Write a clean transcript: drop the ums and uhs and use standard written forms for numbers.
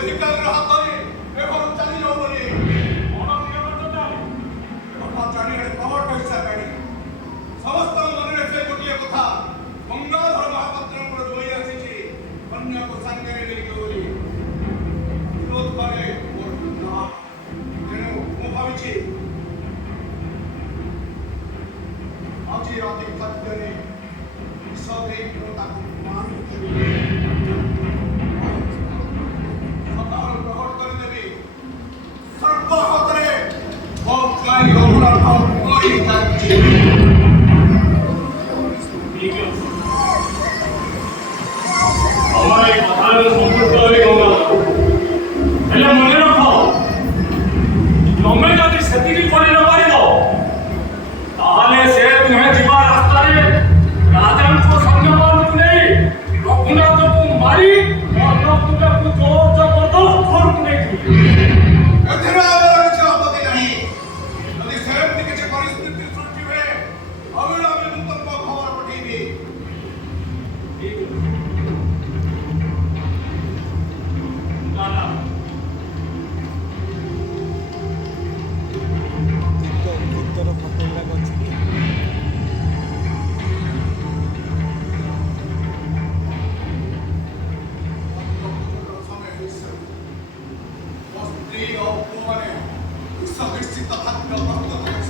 ଅଧିକାରୀର ହାତରେ ଏବଂ ଚାଲିଯାଉ ବୋଲି ଚାରିଆଡ଼େ ପ୍ରବଟ ହୋଇସାରିଲାଣି। ସମସ୍ତଙ୍କ ମନରେ ସେ ଗୋଟିଏ କଥା, ଗଙ୍ଗାଧର ମହାପାତ୍ରଙ୍କର ଧୋଇ ଆସିଛି କନ୍ୟାକୁ ସାଙ୍ଗରେ ନେଇକି ବୋଲି ବିରୋଧ କରେ। ତେଣୁ ମୁଁ ଭାବିଛି ଆଜି ରାତି ଖାଦ୍ୟରେ ବିଷ ଦେଇ ମୁଁ ତାକୁ ମାରିଦେବି। ସକାଳ ପ୍ରକଟ କରିଦେବି। ସର୍ବ ହାତରେ ଅଜ୍ଞାନୀ ଅପରାଧ କରିଯାଉଛି। আমার এই কথার সন্তুষ্ট হয়ে গঙ্গাধর, ହେଲେ ମନେ ରଖ, ତମେ ଯଦି ସେତିକି କରି ନ ପାରିବ ତାହେଲେ ସେ ତୁମେ ଯିବା ରାସ୍ତାରେ ରାଜାଙ୍କ ସୈନ୍ୟମାନଙ୍କୁ ନେଇ ରଘୁନାଥକୁ ମାରି ଅନ୍ନପୂର୍ଣ୍ଣାକୁ ଜୋର ଜବରଦସ୍ତ ଘରକୁ ନେଇଯିବେ। ଏଥିରେ ଆମର କିଛି ଆପତ୍ତି ନାହିଁ। ଯଦି ସେମିତି କିଛି ପରିସ୍ଥିତି ସୃଷ୍ଟି ହୁଏ ଅବିଳମ୍ବେ ମୁଁ ତୁମକୁ ଖବର ପଠେଇବି। ଦାଦା ଗୀତର ଫଟୋ ଗୁଡ଼ାକ ଅଛି କି? ସ୍ତ୍ରୀ ଓ ପୁଅମାନେ ବିଶ୍ୱ ବିସ୍ତୃତ ଖାଦ୍ୟ ପ୍ରସ୍ତୁତ କରି